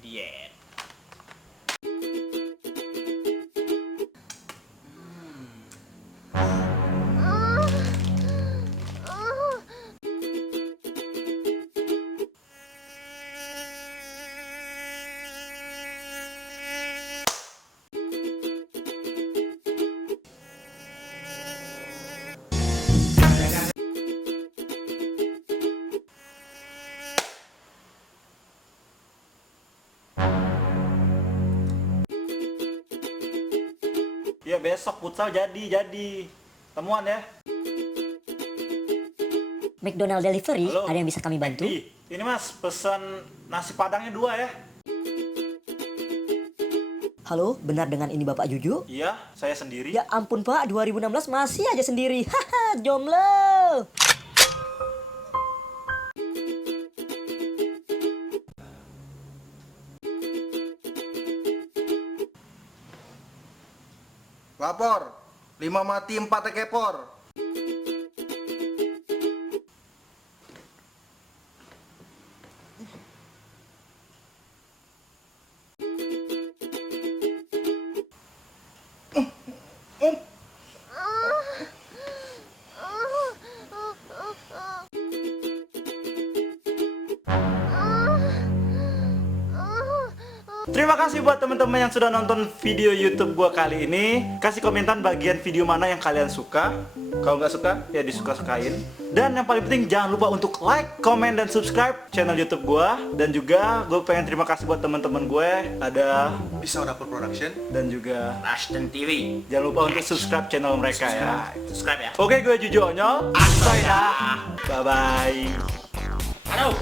Diet. Ya besok futsal jadi temuan ya. McDonald Delivery, Halo? ada yang bisa kami bantu? Ini mas, pesan nasi padangnya 2 ya. Halo, benar dengan ini Bapak Juju? Iya, saya sendiri. Ya ampun Pak, 2016 masih aja sendiri. Haha, jomblo. Lapor, 5 mati 4 tekepor. Terima kasih buat teman-teman yang sudah nonton video YouTube gua kali ini. Kasih komentar bagian video mana yang kalian suka. Kalau nggak suka, ya disuka-sukain. Dan yang paling penting jangan lupa untuk like, comment, dan subscribe channel YouTube gua. Dan juga gue pengen terima kasih buat teman-teman gue. Ada Pisau Dapur Production dan juga Ashton TV. jangan lupa untuk subscribe channel mereka ya. Subscribe ya. Oke, gue Juju Onyol. Astoy dah. Bye bye. Halo.